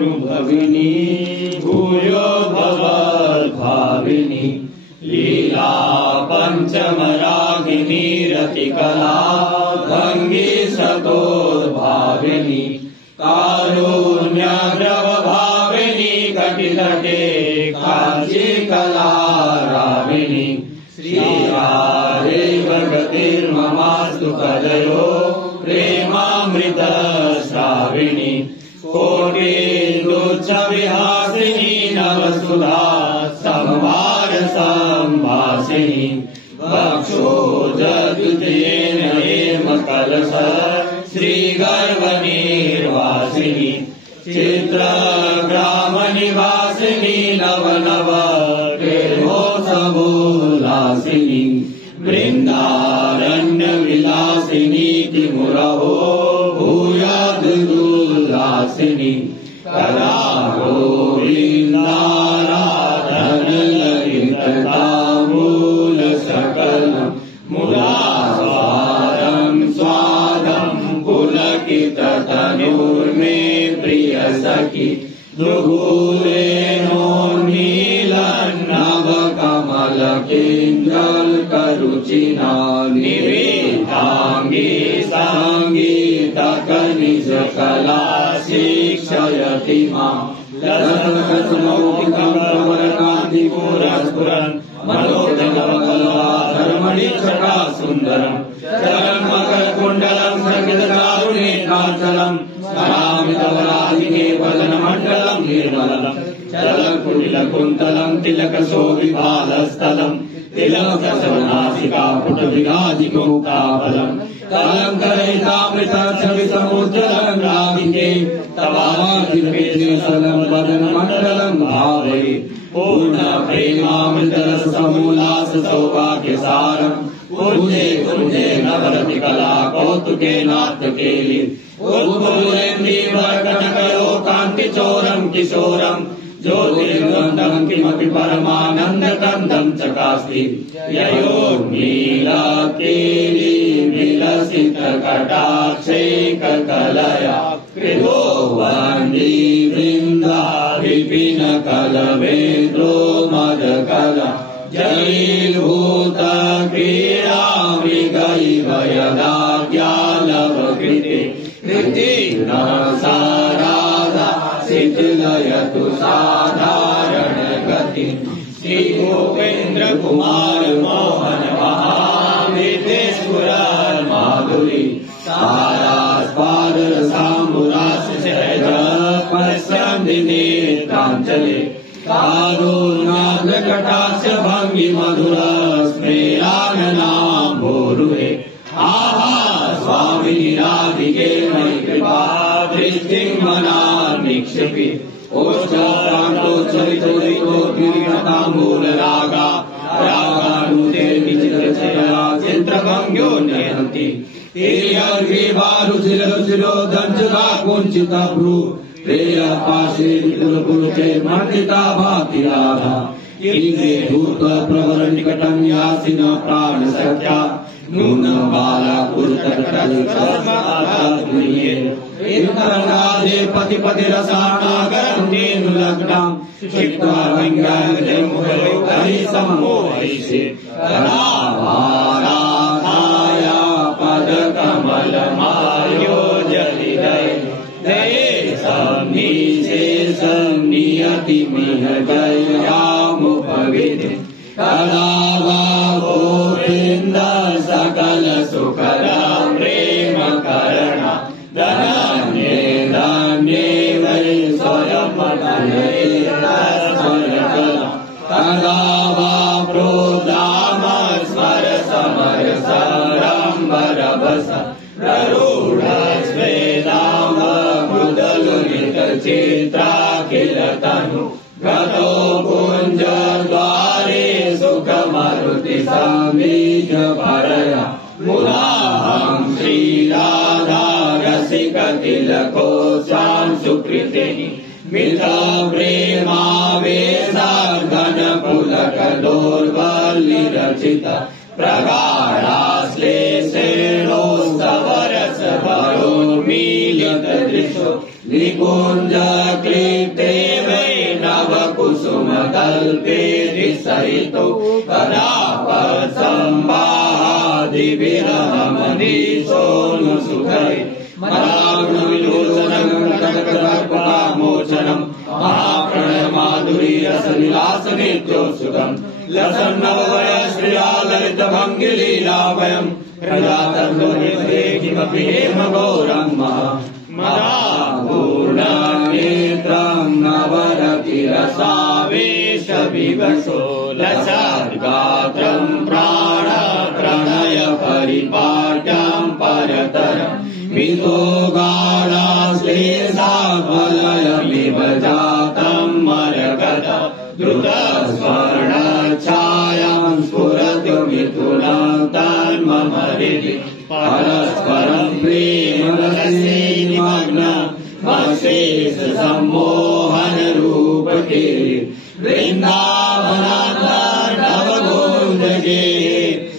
अनुभविनी भूयो भवद्भाविनी लीला पंचमरागिनी रतिकला भंगी सतोद्भाविनी कारुण्याग्रवभाविनी कटितटे काञ्चीकला राविनी श्रीराधे भगतिर्ममास्तु कलयो प्रेमामृत श्राविणी कोटिन्दुच्छविहासिनी नवसुधा संभार संभासिनी भक्षोजद्वितीयेन हेम कलश श्रीगर्भनिर्वासिनी चित्रग्रामनिवासिनी नवनव कीर्भोत्सवोल्लासिनी वृन्दारण्यविलासिनी किमुरहो भूयादुल्लासिनी कदा गोविन्दाराधनललितताम्बूल सकलम् मुदास्वादं स्वादं पुलकिततनुर्मे प्रिय सखि दुगूलेनोन्मीलन्नवकमलकेन्द्रल्करुचिना निवेदाङ्गी साङ्गीतकनिजकला शिक्षयति माम् लसन्मौखिकं प्रवरकान्तिपुरस्फुरन् मनोजनवकलाधर्मणि छटा सुन्दरम् चरणमकरकुण्डलं सङ्गीतकारुणेकाञ्चलम् स्मरामितवराधिके वदनमण्डलं निर्मलम् चलकुटिलकुन्तलं तिलकशोभिभालस्थलम् तिलकसवनासिका पुटविराजिमुक्ताफलम् कलङ्करहितामृतच्छविसमुज्ज्वलं राधिके तवादिर्वेशलं वदनमण्डलं भावये पूर्णप्रेमामृतरसमूलास सौभाग्यसारम् पूजे पूजे नवरतिकला कौतुके नाट्यकेलि उद्बुलेन्दीवरकनकलोकान्तिचोरं किशोरम् ज्योतिर्गन्धं किमपि परमानन्दकन्दं चकास्ति ययोर्नीलकेली विलसितकटाक्षैककलया कृतो वन्दी वृन्दा विपिनकलवेन्द्रो मदकला जलीभूतक्रीडा मृगैव यदा ज्ञालवकृते कृतिर्न साराधा शिथिलयतु साधारण गति श्री गोपेन्द्र कुमार मोहन महामृतेश्वर माधुरी सारास्पादर साम्बुरास सहज पश्यन्ति नेत्राञ्चले कारुण्याद्र कटाक्ष भंगी मधुर स्मेराननाम्भोरुहे आहा स्वामिनि राधिके मयि कृपा दृष्टिं मनान्निक्षेपि ओष्ठप्रान्तोच्चरितो गिरिनताम्बूलरागा रागानुते विचित्रचया चित्रभङ्ग्यो नयन्ति तिर्यग्रीवारुचिररुचिरो दंशुरा कुञ्चितभ्रू प्रेय पाशे विपुलपुरुषे मर्दिता भाति राधा इंद्रे धूर्त प्रवर निकटं यासिन प्राण सख्या नून बाला पुरुषकटलिये इंद्रराधे पति पति रसानागरं तेनुलग्नां शिक्वा भंगाविदं मुखलो हरि सम्मोहिषे राधाया पद कमल मायो जलिदय दये नियति मिह जयामुपविदे कदा वा गोविन्द सकल सुखदा प्रेम करणा धन्ये धन्ये वै स्वयं कदा वा प्रोदाम स्वर समर सरम्बर बस प्ररूढ स्वेदाम चित्राखिलतनु गतो कुञ्ज द्वारे सुखमरुति समीज भरया मुदाहं श्रीराधा रसिक तिलको चां सुकृतिनि मिथ प्रेमावेशार्घन पुलक दोर्वल्लि रचित प्रगाढाश्लेषेणोत्सवरस भरो मीलित दृशो निकुञ्ज क्लिप्ते वै नवकुसुमकल्पे सहितो कदापसम्भादिभिरमनीशोऽनुसुखै मदाग्निविलोचनं कटकदर्पकामोचनं महाप्रणयमाधुर्यरसविलासनित्योत्सुकं लसन्नववयश्रिया ललितभङ्गिलीलाभयं हृदातर्दोनिधे किमपि हेमघोरं मदापूर्णनेत्रं नवरतिरसावेशविवशो लसद्गात्रं प्राणप्रणय परिपाट्यां परतरं मितो गाढाश्लेषावलयमिव जातं मरगत द्रुतस्वर्णच्छायां स्फुरतु मिथुनं तन्मम हृदि परस्परं प्रेमरसेनिमग्नमशेष सम्मोहन रूपके वृन्दावनान्तर्नवगोञ्जगे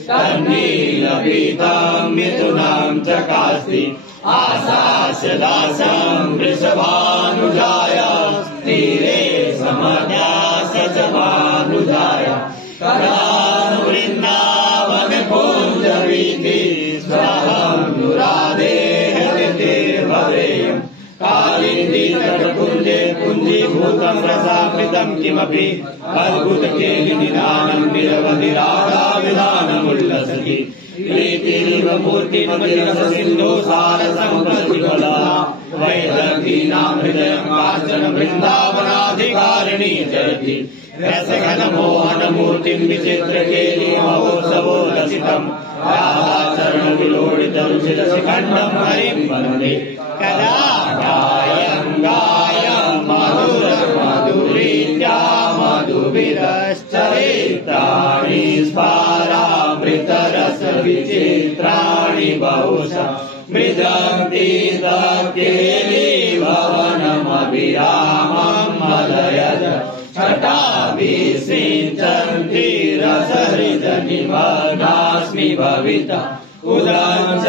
तन्नीलपीतं मिथुनं चकास्ति आशास्य दासं वृषभानुजाय तीरे समध्यास च भानुजाय कदानुवृन्दावन कुञ्जवीथि स्वहं नुराधे हरिते भवेयम् कालिन्दी तटकुञ्जे पुञ्जीभूतं रसामृतं किमपि अद्भुतकेलिनिदानं निरवधिराधाविधानमुल्लसति प्रीतिरिव मूर्तिमतिरससिन्धो सारसम्प्रतिफला वैदर्भीनां हृदयं काञ्चन वृन्दावनाधिकारिणी जयति रसघनमोहनमूर्तिं विचित्रकेलिमहोत्सवो रचितं राधाचरणविलोडितरुचिरशिखण्डं हरिं वन्दे कदा गायं गायं मधुरमधुरीत्या मधुभिरश्चरित्राणि स्फारामृतरसविचित्राणि बहुशः मृदन्ति केलीभवनमभिरामं मलयज छटाभिषिञ्चन्ति रसहृदनिमग्नास्मि भविता उदञ्च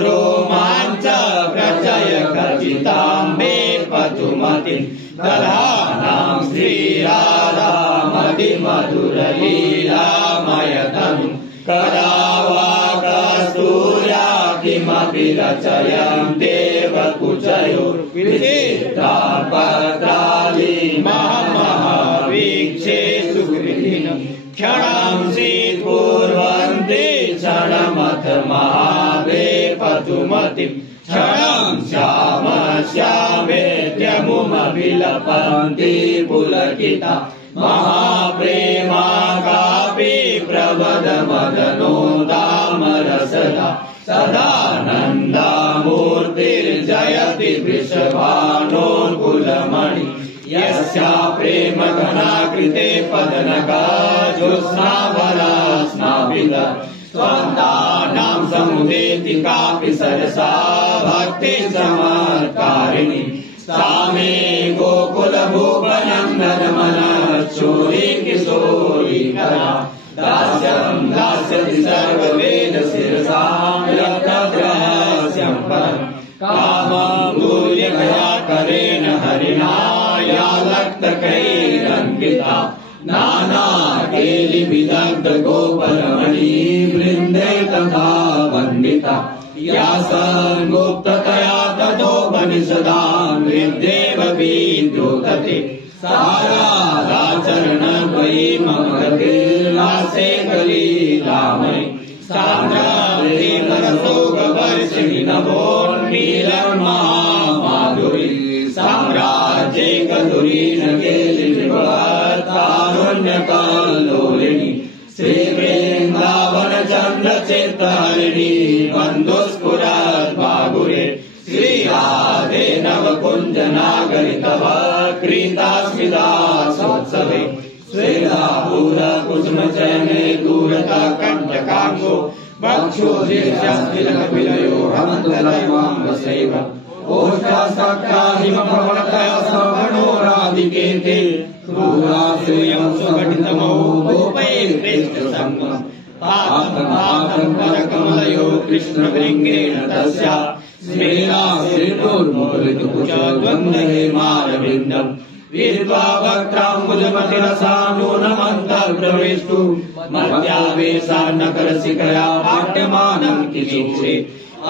द्रोमाञ्च प्रचय खचिताम्बे पतुमतिं दधानां श्रीराधामतिमधुरलीलामयतनुं कदा वा कस्तूर्या किमपि रचयन्तेवकुचयोर्विचित्रा पत्राली महावीक्षे सुकृतिनं क्षणांसि कुर्वन्ति क्षणमथ महावे पतुमतिं क्षणं श्याम श्यामेत्यमुमविलपन्ति पुलकिता महाप्रेमा कापि प्रबदमदनो दामरसदा सदानन्दामूर्तिर्जयति वृषभानोर्कुलमणि यस्या प्रेम घनाकृते पदनका ज्योत्स्नाभरास्नाभिद स्वान्तानां समुदेति कापि सरसा भक्ति चमत्कारिणी सा मे गोकुलभुवनं नरमनश्चोरी किशोरी करा दास्यं दास्यति सर्ववेद शिरसां यत्तद्रहस्यं परम् कामं दूर्यकया करेण हरिणा या लक्तकैरन्विता नानाकेलिविदग्ध गोपरमणि वृन्दे तथा वन्दिता या सन्मुक्ततया ततोपनिषदां हृद्येव विद्योतते साराचरणद्वयी मम गतिर्लासे कलीलामयि सान्द्राप्रेमरसोगवर्षिणि नभोन्मीलन्माधुरी साम्राज्ये कधुरीन केलिनिवत्तारुण्यकल्लोलिनी श्रीवृन्दावनचन्द्रचित्तहरिणी बन्धुस्फुरद्बाहुरे श्रीराधे नवकुञ्जनागरितव क्रीतास्मिदासोत्सवे श्रीराभूरकुसुमचयने दूरता कण्टकाङ्गो वक्षोजिर्यस्तिलकविलयो हमन्तलयमाम्बसैव ओष्ठासक्ताहिमभवनतः सवणोराधिकेते क्रूराश्रियं स्वघटितमो गोपैर्कृष्टसङ्गम् पातं परकमलयो कृष्णभृङ्गेण तस्या स्मेराश्रितोर्मुकुलितकुशद्वन्द्वहेमारविन्दम् वीर्वा वक्त्राम्बुजमतिरसानूनमन्तर्प्रवेष्टु मध्यावेशान्नकरशिखया पाट्यमानम् किलीक्षे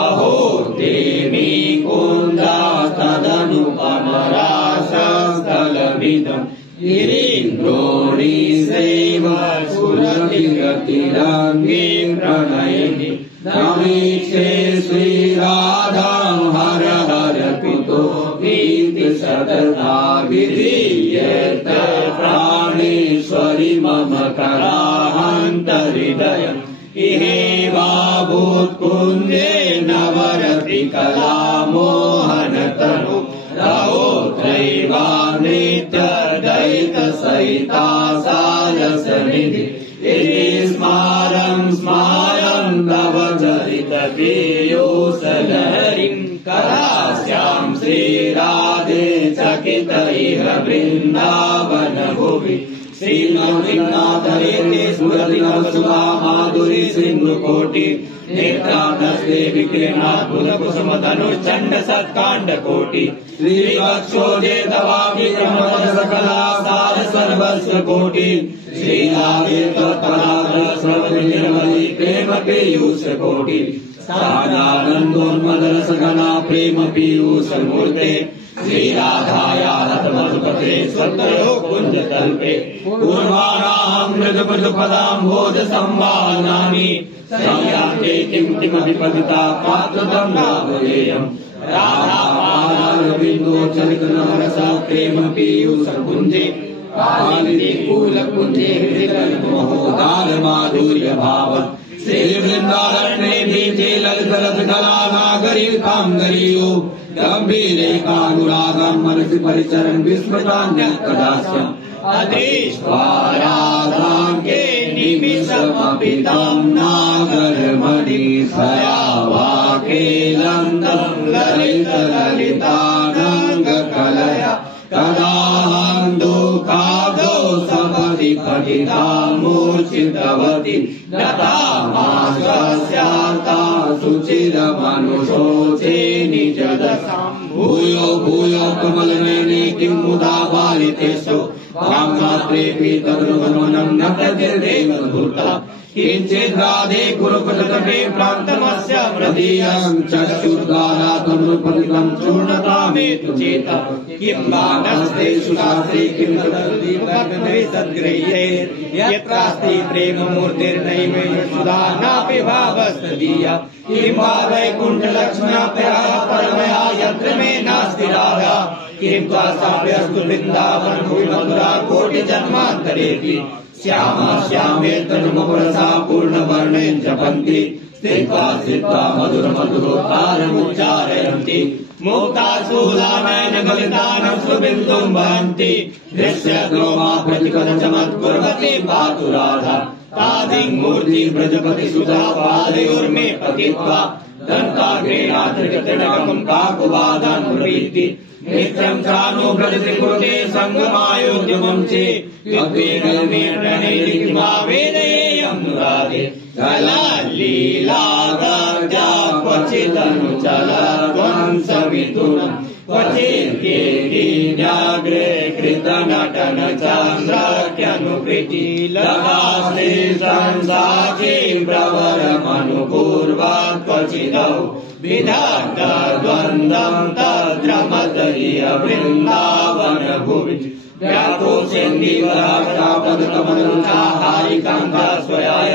अहो देवी कुन्दास्तदनुपमरासस्थलमिदम् गिरीन्द्रोणीसैव सुरतिरतिरङ्गे प्रणयिनि नमीक्षे श्रीराधां हर हर पितो वीति सतता विधीयेत प्राणेश्वरि मम कराहन्तहृदयम् इहे वा भूत्कुञ्जे नवरति कला मोहनतनु रहोत्रैवा नृत्यद्वैतसहिता सालसनिधि स्मारं तव चरितपीयूषलहरीं करास्यां श्रीराधे चकित इह वृन्दावनभुवि श्रीनाथरेते स्मृतिनवसुधा माधुरी सिन्धुकोटि नेत्रानस्ते विक्रिमाद्भुतकुसुमधनुश्चण्ड सत्काण्डकोटि श्रीवक्षोजे तवामि ब्रह्मसकला सार सर्वस्व कोटि श्रीराधे तत्पराधरस्रवनिर्मली प्रेम पीयूष कोटि सादानन्दोन्मदरसघना प्रेम पीयूष मूर्ते श्रीराधाया रथमधुपते स्वत्रयो कुञ्जकल्पे पूर्वाणां मृदुपदाम्भोज संवाहनानि संयान्ते किं किमधिपतिता पात्रतं नाभूयेयम् राधामाधवबिन्दो चलितनवरसा प्रेम पीयूष कुञ्जे पालिते कूलकुञ्जे हृदिकल्पमहोदार माधुर्य भावम् श्रीवृन्दारण्ये बीजे ललितरसकला नागरिकां गरीयो गम्भीरे कानुरागं मनसि परिचरन् विस्मृतान्यकदास्यम् अदृष्ट्वाराधाङ्गे निमिषमपि तं नागरमणि सयावाकेलन्दं ललितललितानङ्गकलया कदाहं दुःखादौ सपदि पतिता मूर्छितवती नतामाश्वस्यार्ता सुचिरमनुशोचे निजदशां भूयो भूयो कमलनयने किं मुदा बालितेषु वाङ्मात्रेऽपि तदनुगमनं न प्रत्यदेव धूर्ता किञ्चित् राधे कुरुकुलतटे प्रान्तमस्य मृदीयं चक्षुर्द्वारा तमनुपतितं चूर्णतामेतु चेता किं गानस्ते सुशास्त्रे किं तदुदीपगगने सद्गृह्ये यत्रास्ति प्रेममूर्तिर्नैव यशुधा नापि भावस्तदीया किं वा वैकुण्ठलक्ष्म्याप्यः परमया यत्र मे नास्ति राधा किं वा साप्यस्तु वृन्दावन भुवि मधुरा कोटिजन्मान्तरेऽपि श्यामा श्यामेतनुमपुरसा पूर्णवर्णे जपन्ति स्थित्वा स्थित्वा मधुर मधुरोत्तारमुच्चारयन्ति मुक्ता शूलानयनगलितानश्रुबिन्दुं वहन्ति दृश्यद्रोमा प्रतिपदचमत्कुर्वती पातु राधा तादिं मूर्ति ब्रजपति सुधा पादयोर्मे पतित्वा दन्ताग्रेणात्रिगतनकं काकुवादान् प्रवीति नित्यं चानो ब्रजत्रिकुटे सङ्गमायोद्यमं चे यद्वेगमेणनैरिमा वेदयेयं नुराधे कलालीलागर्जा क्वचिदनुचलध्वंसवितुरम् क्वचिद्गेहीन्याग्रे कृतनटन चान्द्राख्यनुकृति लगास्ते संसाचीं प्रवरमनुपूर्वात् क्वचिदौ विधात द्वन्द्वं तद्रमतलीय वृन्दावन भुवि व्याकोशेन्दीवरापदकमनुचाहारिकान्ता स्वयाय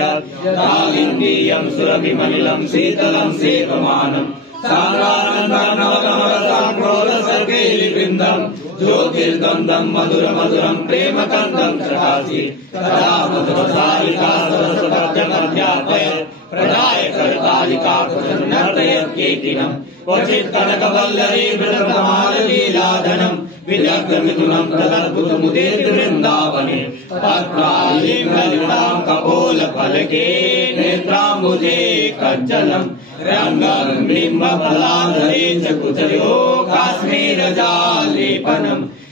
कालिन्दीयं सुरभिमनिलं शीतलं सेवमानम् सान्द्रानन्दनवकमलसाक्रोलसर्गैर्वृन्दम् ज्योतिर्गन्धं मधुर मधुरं प्रेमकन्दं चकासि तदा मधुरसारिका सरसपद्यमध्यापयत् प्रदाय करतालिका नर्तयत् कीर्तिनम् क्वचित् कनकवल्लरी वृन्दमाललीलाधनम् विदग्धमिथुनं तदद्भुतमुदेति वृन्दावने तत्रालीं ललितां कपोलफलके नेत्राम्बुजे कज्जलं रङ्गं बिम्बफलाधरे च कुचयो काश्मीरजालेपनं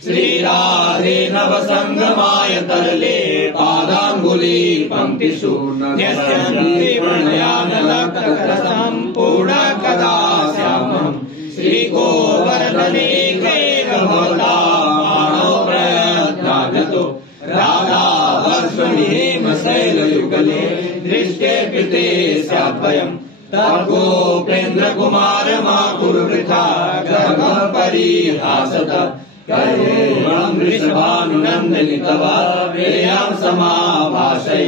श्रीराधे नवसङ्गमाय तरले पादाङ्गुली पङ्क्तिषु न्यस्यन्ति प्रणयानलकरसं पूर्णकदा श्यामम् श्रीगोवर्धने भवता मानो प्रयत्नागतो राधा वर्षणीम शैलयुगले दृष्टे कृते स्याद्वयम् तद्गोपेन्द्रकुमार मा कुरु वृथा ग्रहः परिहासत वृषभानुनन्दनि तव प्रेयां समाभाषै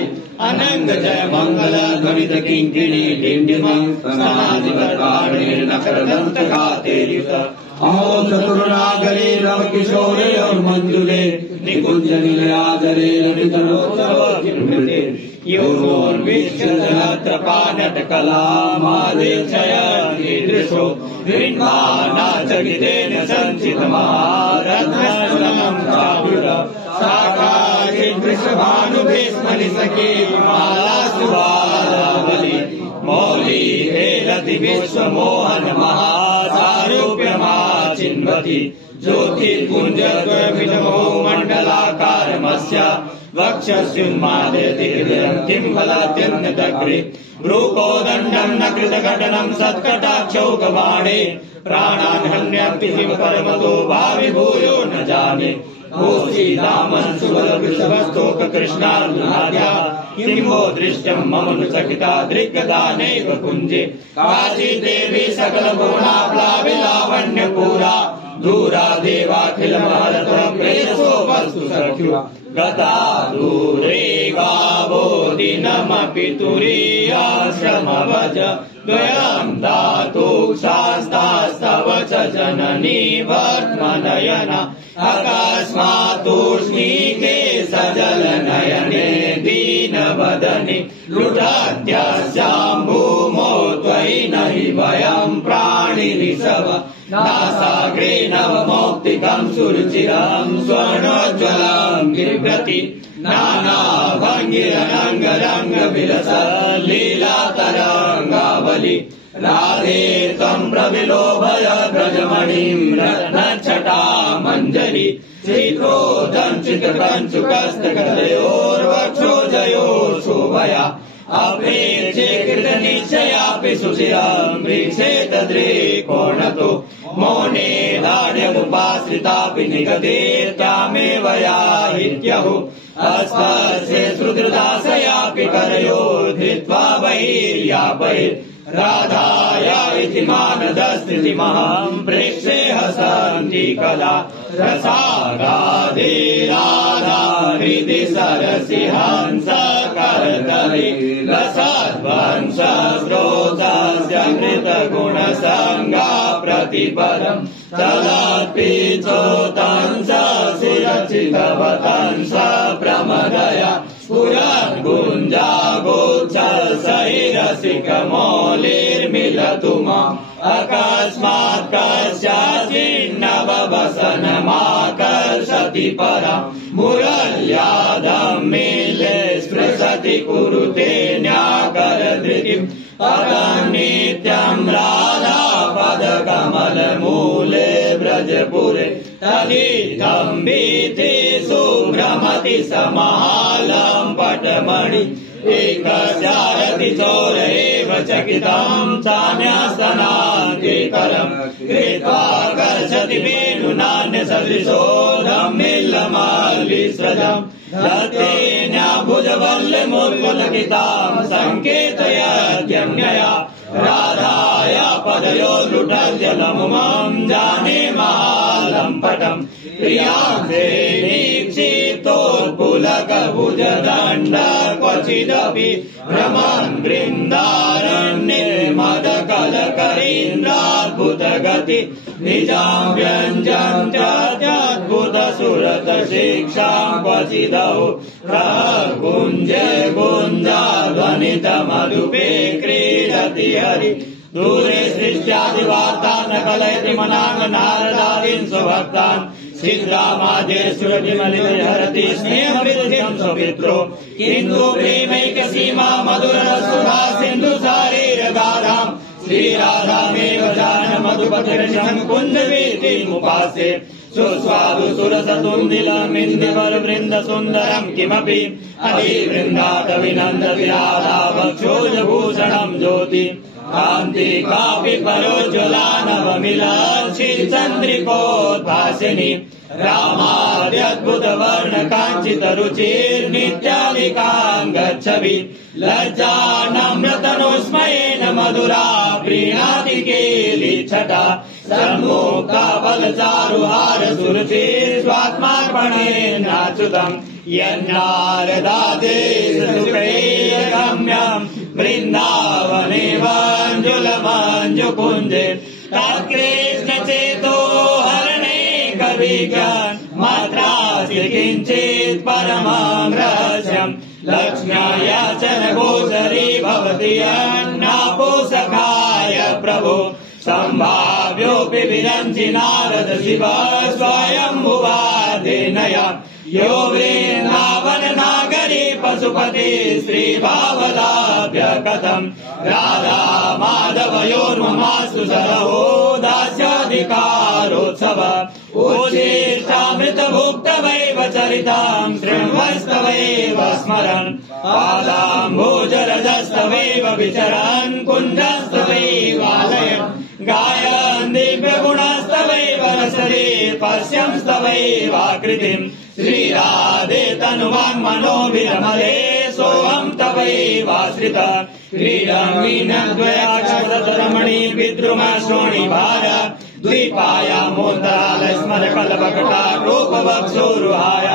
अनंग जय मंगल ध्वनित किंकिणी डिंडिमं समाधिवर्गाणेन नखरदंत गातेरित अहो चतुर्नागरे नव किशोरे और मंजुले निकुंज निलयागरे ललितलोत्सव निर्मृते योर्विश्वजलत्रपानटकला मादेक्षय कीदृशो विन्वानाचकितेन संचितमारत्नस्वनं चारुर साकाचिद्वृषभानुभीष्मनि सखी मालासुवालावली मौली हेलति विश्वमोहन महासारूप्यमाचिन्वति ज्योतिर्पुञ्जद्वयमिदमो मण्डलाकारमस्य वक्षस्युन्मादयति हृदयं किं फलात्यन्यदग्रे भ्रूकोदण्डं न कृतघटनं सत्कटाक्षौकबाणे प्राणान् हन्यन्ति किं परमतो भावि भूयो न जाने भूषीदामन् सुबलवृषभस्तोक कृष्णार्जुनाद्या किं वो दृष्टं मम नु सखिता दृग्गदानैव कुञ्जे काची देवी सकलगुणाप्लाविलावण्यपूरा दूरा देवाखिलमहरतं प्रेयसो वस्तु सख्यो गता दूरे गावो दिनमपि तुरीयाश्रमवज द्वयं दातु शास्तास्तव च जननी वर्त्मनयना अकस्मात् तूष्णीके सजलनयने दीनवदने लुठत्यस्यां भूमौ त्वयि नहि वयं प्राणिरिषव नासाग्रे नवमौक्तिकं सुरुचिरं स्वर्णोज्ज्वलं गिरिव्रति नानाभङ्गिरङ्गरङ्गविलस लीलातरङ्गावलि राधे त्वं प्रविलोभय ब्रजमणिं रत्नच्छटामञ्जरी चित्रोदञ्चितकञ्चुकस्तकलयोर्वक्षोजयोः शोभया अपेक्षे कृतनिश्चयापि सुशिरं वृक्षेत दृकोणतो मौने दाढ्यमुपाश्रितापि निगते तामेव याहित्यहो अस्पश्ये श्रुतदासयापि करयो धृत्वा बहिर्यापयेत् राधाया इति मानदस्थितिमहं प्रेक्षे हसन्ति कदा रसागाधे राधा हृदि सरसि हंस करतले लसद्वंश स्रोतस्य मृतगुणसङ्गा प्रतिपदम् तदपिचोतंस सुरचितवतंस प्रमदया स्फुरद्गुञ्जागोच्छसैरसिकमौलिर्मिलतु माम् अकस्मात् कस्याचिन्नववसनमाकर्षति पराम् मुरल्याधम्मीले स्पृशति कुरुते न्याकरधृतिम् पदं नित्यं राधा पदकमलमूले व्रजपुरे तदिदं भीतिषु भ्रमति समहालं पटमणि एकस्यारति चोर एव चकितं चान्यस्तनान्तिकरम् कृत्वा कर्षति वेणुनान्यसदृशो धम्मिल्लमाल्लिसृजम् धत्तेन्याभुजवल्लमुत्पुलकितां सङ्केतयत्यन्यया राधाया पदयो लुठजलमुमं जाने महालम्पटम् प्रियाङ्गे निक्षिप्तोत्पुलकभुजदण्ड क्वचिदपि भ्रमन् बृन्दारण्ये मदकलकरीन्द्राद्भुतगति निजां व्यञ्जन्त्यत्यद्भुतसुरतशिक्षां क्वचिदौ प्रकुञ्जे गुञ्जाध्वनितमधुपे क्रीडति हरि दूरे सृष्ट्यादिवार्तान् न कलयति मनाङ् नारदादीन् स्वभक्तान् छिद्रामाद्ये सुरभिमलिते हरति स्नेहविद्यं स्वपित्रो किन्तु प्रेमैकसीमा मधुररसुधा सिन्धुसारीरगाधाम् श्रीराधामेव जान मधुपतिर्षं कुञ्जवीतिमुपासे सुस्वादु सुरसतुन्दिलमिन्दिवरवृन्द सुन्दरं किमपि अधिवृन्दादविनन्दति राधा वक्षोजभूषणं ज्योति कान्ति कापि परोज्ज्वला नवमिलाक्षिचन्द्रिकोद्भासिनी रामाद्यद्भुतवर्ण काञ्चितरुचिर्नित्यादिकां गच्छवि लज्जा नम्रतनुस्मयेन मधुरा प्रीणाति केलिच्छटा सन्मुखा बलचारुहार सुरते स्वात्मार्पणेनाच्युतम् यन्नारदादेशसुखैर्गम्यम् वृन्दावने मञ्जुलमञ्जुकुञ्जे तत्कृष्णचेतो हरणे कविज्ञान मात्रास्ति किञ्चित् परमं रहस्यम् लक्ष्म्यायाचन गोचरी भवति अन्नापोषकाय प्रभो सम्भाव्योऽपि विरञ्चि नारद शिव स्वयम्भुवादिनया यो वृन्दावन नागरी पशुपति श्रीभावदाभ्य कथम् राधा माधवयोर्ममास्तु सरहो दास्याधिकारोत्सव उच्छिष्टामृतभुक्तवैव चरिताम् शृण्वस्तवैव स्मरन् पादाम्भोजरजस्तवैव विचरन् कुञ्जस्तवैवालयन् गायन् दिव्यगुणस्तवैव रसरे पश्यंस्तवैवाकृतिम् श्रीराधे तनुवान् मनोभिरमले सोऽहं तवैवाश्रिता क्रीडामीनद्वयाक्षरमणि विद्रुमश्रोणि भार द्वीपायामोत्तराल स्मरकल्पकटा रूपवक्षोरुहाय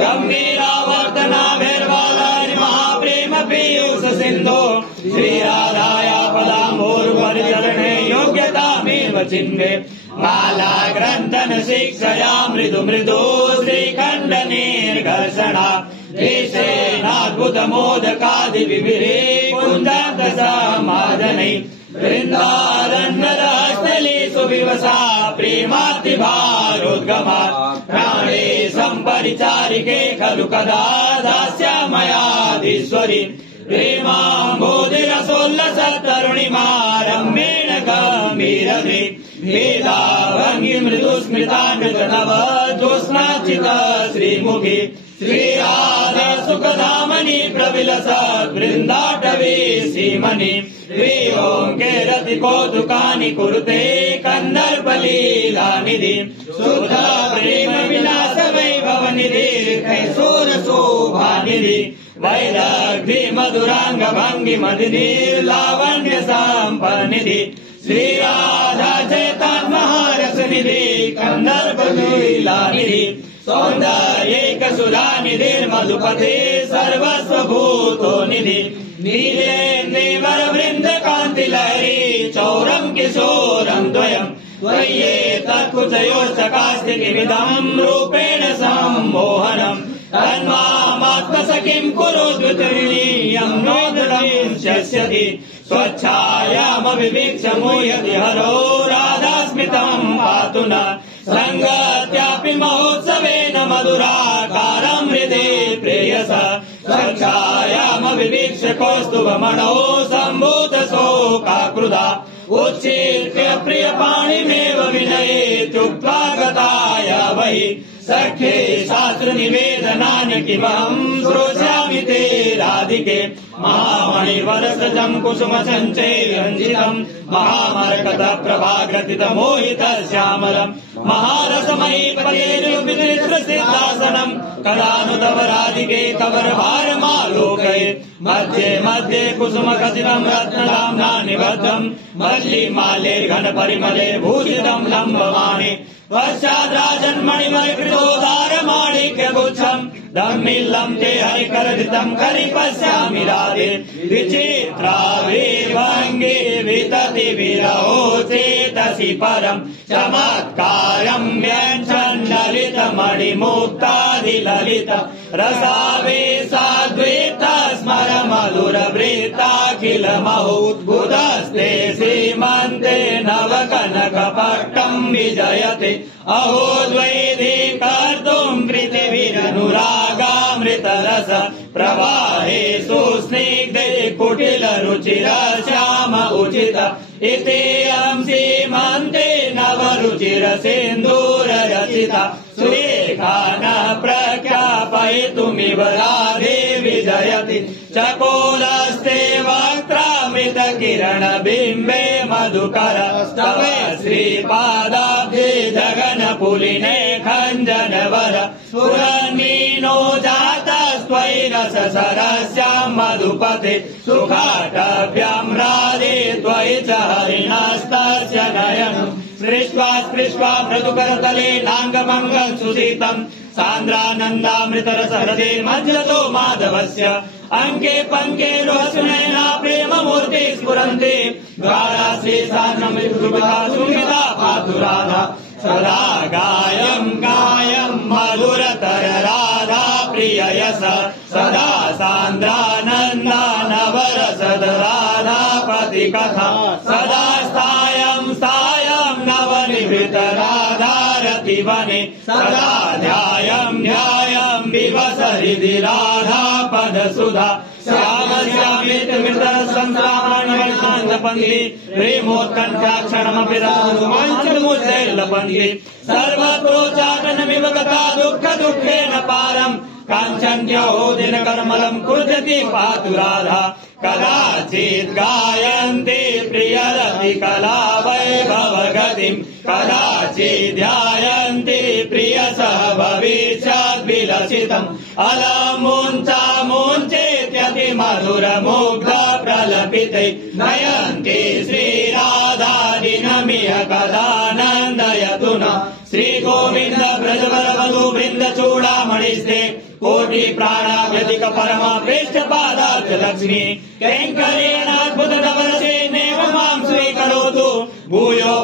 गम्भीरावर्तनाभिर्बालानि महाप्रेम पीयूष सिन्धो श्रीराधाया पदाम्भोरुपरिचरणे योग्यतामेव चिन्वे माला ग्रन्थन शिक्षया मृदु मृदु श्रीखण्डनेर्घर्षणा देशेनाद्भुतमोदकादिविभिरे कुञ्जान्तसमादनै वृन्दारण्यरस्थले सुविवसा प्रेमातिभारोद्गमात् प्राणे सम्परिचारिके खलु कदा दास्यामयाधीश्वरी प्रेमाम्भोधिरसोल्लसतरुणिमा रम्येण गम्भीरधे वेदाभङ्गि मृदुस्मृतान्वितनवज्योत्स्नाचित श्रीमुखी श्रीराधा सुखधामनि प्रविलसत् वृन्दाटवी सीमनि प्रियोऽङ्के रति कौतुकानि कुरुते कन्दर्पलीलानिधि शुद्ध प्रेम विलास वैभवनिधि कैशोरशोभानिधि वैराग्धि मधुरांग भंगि मदिनीर्लावण्य संपन्निधि श्रीराधा चैतन्यमहारसनिधि कन्दर्पलीलानिधि सौन्दर्यैक सुधानिधिर्मधुपते सर्वस्वभूतो निधि नीलेन्द्रिवर वृन्द कान्ति लहरी चौरं किशोरं द्वयम् त्वय्येतत्कुचयोश्चकास्ति किमिदं रूपेण सम्मोहनम् तन्मामात्मसखिं कुरु द्वितीयं नोदनं शस्यति स्वच्छायामभिवीक्ष मुह्यति हरो राधास्मितं पातु न सङ्गत्यापि महोत्सवेन मधुराकारं हृदे प्रेयस स्वच्छायामभिवीक्ष कौस्तुभमणौ सम्भूत शोकाकृता उच्छित्य प्रियपाणिमेव विनयेत्युक्त्वा गताय वै सख्ये शास्त्रनिवेदनानि किमहं श्रोष्यामि ते राधिके महामणिवरसजं कुसुमसञ्चैरञ्जितं महामरकतप्रभाग्रथितमोहितश्यामलम् महारसमयी पदेर्विनेत्रसिद्धासनं कदा नु तव राधिके कवरभारमालोकये मध्ये मध्ये कुसुमखचितं रत्नदाम्ना निबद्धं मल्लिमाले घनपरिमले भूषितं लम्बवाणे पश्चाद्राजन्मणिमयकृतोदारमाणिक्यगुच्छम् दम्मिल्लं ते हरिकरधितं करि पश्यामि राधे विचित्रा विभङ्गे वितति विरहो चेतसि परम् चमत्कारं व्यञ्जन् ललितमणिमुक्तादिललित रसावेशाद्वैत स्मर मधुरवृत्ताखिल महोद्भुतस्ते श्रीमन्ते नवकनक पट्टम् विजयते अहो द्वैधे कर्तुम् पृथिवीरनुरागामृतरस प्रवाहे सुस्निग्धे कुटिलरुचिर श्याम उचित इत्ययम् सीमन्ते नवरुचिर सिन्दूररचिता सुरेखान प्रख्यापयितुमिव राधे विजयति चकोरस्ते वक्त्रामृतकिरणबिम्बे मधुकर स्तव श्रीपादाब्जे जगन्पुलिने खञ्जनवर स्फुरन्नीनो जातस्त्वयिरसरस्याम् मधुपते सुखाटभ्याम् राधे त्वयि च हरिणस्तस्य नयनम् स्पृष्ट्वा मृदुकरतले नाङ्गमङ्गम् सुशीतम् सान्द्रानन्दामृतरसहृदे मज्जतो माधवस्य अङ्के पङ्के रोहसुनयना प्रेममूर्ति स्फुरन्ति द्वारा श्रीसान्नमृदुभा सुमिता पातु राधा सदा गायम् मधुरतर राधा प्रिययस सदा सान्द्रानन्दानवरसद राधापति कथा सदा सायम् नवनिभृत राधारति वने सदा ध्यायम् विवस हृदि राधा पद सुधा श्यामश्यामितमितरसंसारणपन्थि प्रेमोत्कण्ठाक्षरमपि रसमुच्चैर्लपन्ति सर्वत्रोच्चाटनमिव कथा दुःखेन पारम् काञ्चन्यो दिनकर्मलम् कुर्जति पातु राधा कदाचित् गायन्ति प्रियरति कला वैभवगतिम् कदाचित् ध्यायन्ति प्रियसह भविष्यद्विलसितम् अलमुञ्चेत्यति मधुरमुग्ध प्रलपिते नयन्ति श्रीराधादिनमिह कदा नन्दयतु न श्रीगोविन्द ब्रजवरवधू वृन्द चूडामणिस्ते कोटि प्राणाव्यधिक परम प्रेष्ठपादाब्ज लक्ष्मी कैङ्कर्येणाद्भुत नवरसेनेव माम् स्वीकरोतु भूयो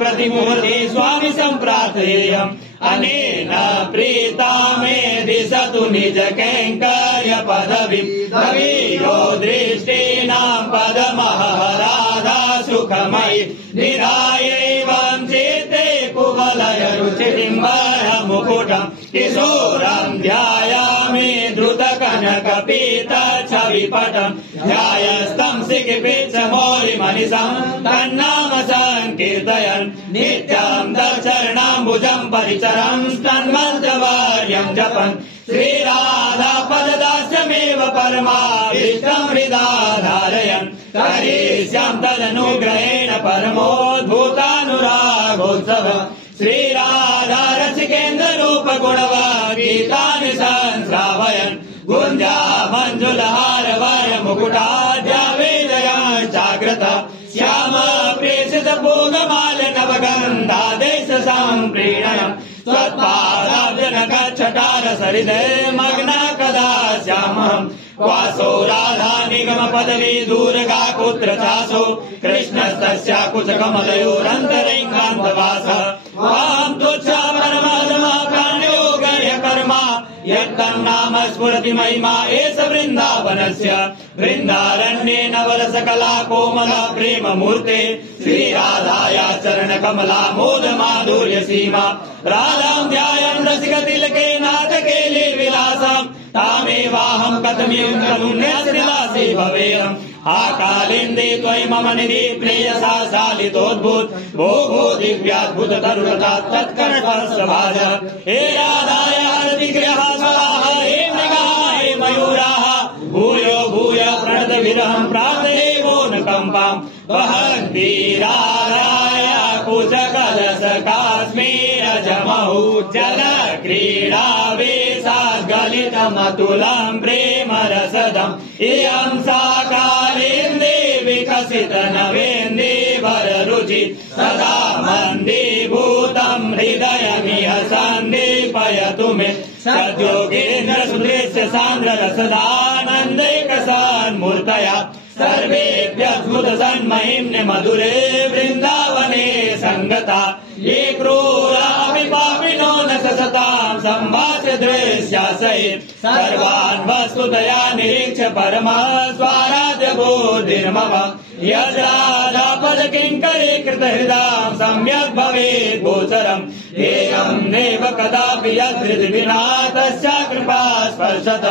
प्रतिमुहूर्ते स्वामि सम्प्रार्थयेयम् अनेन प्रीता मे दिशतु निज कैङ्कर्य पदवीम् कवियो दृष्टीनाम् पदमः राधा सुखमयि निरायैवम् चेते कुवलय रुचिरिम्बर मुकुटम् किशोरम् ध्यायामि द्रुत कनक पीत छविपटम् ध्यायस्तम् सिकिपिच्छ मौलिमनिशम् तन्नाम सङ्कीर्तयन् नित्यम् तच्चरणाम्बुजम् परिचरम् तन्मन्त्रवर्यम् जपन् श्रीराधा पददास्यमेव परमाभीष्टम् हृदा धारयन् करिष्याम् तदनुग्रहेण परमोद्भूतानुरागोत्सव श्रीराधा रसिकेन्द्र रूप गुणवगीतानि संश्रावयन् गुञ्जा मञ्जुलहार वर मुकुटाद्या वेदया जाग्रत श्याम प्रेषित भोगमाल नवगन्धादेश सम्प्रीणयम् त्वत्पादाब्जनखच्छटार सरिते मग्ना कदा श्यामहम् वासो राधा निगम पदवी दूरगा कुत्र चासो कृष्णस्तस्या कुचकमलयोरन्तरैकान्तवास वाम् तुच्छा परमात्मा प्राणयोगर्य कर्मा यत्तन्नाम स्फुरति महिमा एष वृन्दावनस्य वृन्दारण्ये नवरसकला कोमला प्रेम मूर्ते श्रीराधाया चरण कमला मोद माधुर्य सीमा राधाम् ध्यायन् रसिक तिलके नाटके लीलविलासम् तामेवाहम् कथमियम् करुण्यश्रीलासी भवेयम् आकालिन्दे त्वयि मम निधि प्रेयसा शालितोद्भूत भो दिव्याद्भुत तरुणता तत्कर्णस्वभाज हे राधायार्तिग्रह स्वराः हे मृगाः हे मयूराः भूयो प्रणत विरहम् प्रार्थये वो न कम्पाम् वहन्ति राधाया कुचकलश काश्मीर जमहु जल क्रीडा वेशाद्गलितमतुलम् प्रेम रसदम् इयम् साकालिन्दे विकसित नवेन्दे वर रुचि सदा मन्दीभूतम् हृदयमिह सन्दीपयतु मे सद्योगेन्द्र सुदृश्य सान्द्र रसदानन्दैक सन्मूर्तया सर्वेभ्यद्भुत सन्महिम्ने मधुरे वृन्दावने सङ्गता ये क्रूराभिपापिनो न सताम् सम्भाष्य दृश्याशये सर्वान् वस्तुतया निरीक्ष्य परमः स्वाराध्य बुद्धिर्मम यद्राधापदकिङ्करे कृतहृदां सम्यक् भवेत् गोचरम् एवं नैव कदापि यद्विना तस्या कृपा स्पर्शत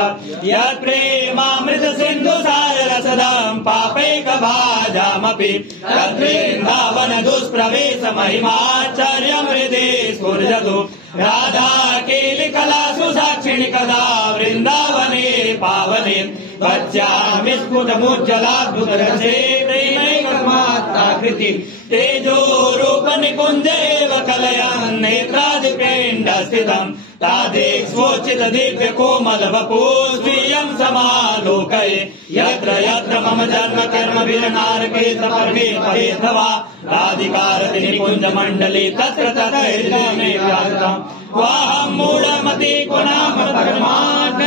यत्प्रेमामृत सिन्धु साररसदां पापैकभाजामपि तद्वृन्दावन दुष्प्रवेश महिमाचार्यं हृदि स्फुरजतु राधा केलिकलासु साक्षिणि कदा वृन्दावने पावने पश्यामि स्फुटमुज्ज्वलाद्भुतरसे प्रेमैकमात्राकृति तेजो रूप निकुञ्ज एव कलयन् नेत्रादिपिण्ड स्थितम् तादेक्ष्वोचित दिव्य कोमल वपु स्वीयं समालोकये यत्र यत्र मम जन्म कर्म विरनारके परमे परेथवा राधिकारति निकुञ्ज मण्डले तत्र तत्र हृदय मे व्याहृतम् वाहं मूढमति कुनाम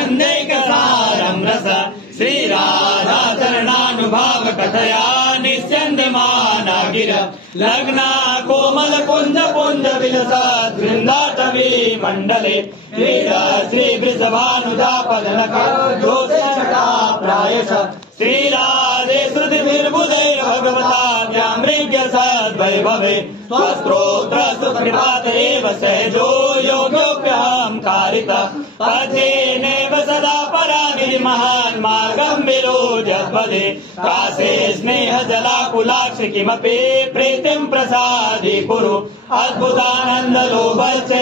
परमानन्दैकसारं रस श्रीराधा चरणानुभाव कथया निस्यन्द्यमाना गिर लग्ना कोमल कुञ्ज पुञ्ज विलसत् वृन्दाटवी मण्डले क्रीडा श्रीवृषभानुजापदनक जोषटा प्रायश श्रीराधे श्रुतिभिर्बुधे भगवता व्यामृग्य सद्वैभवे स्वस्त्रोत्र सुप्रभात एव सहजो योगोऽप्यहं कारित पथेनैव सदा परागिरि महान् मार्गं विरोध्यद्वदे कासे स्नेह जलाकुलाक्ष किमपि प्रीतिं प्रसादीकुरु अद्भुतानन्दलोभश्च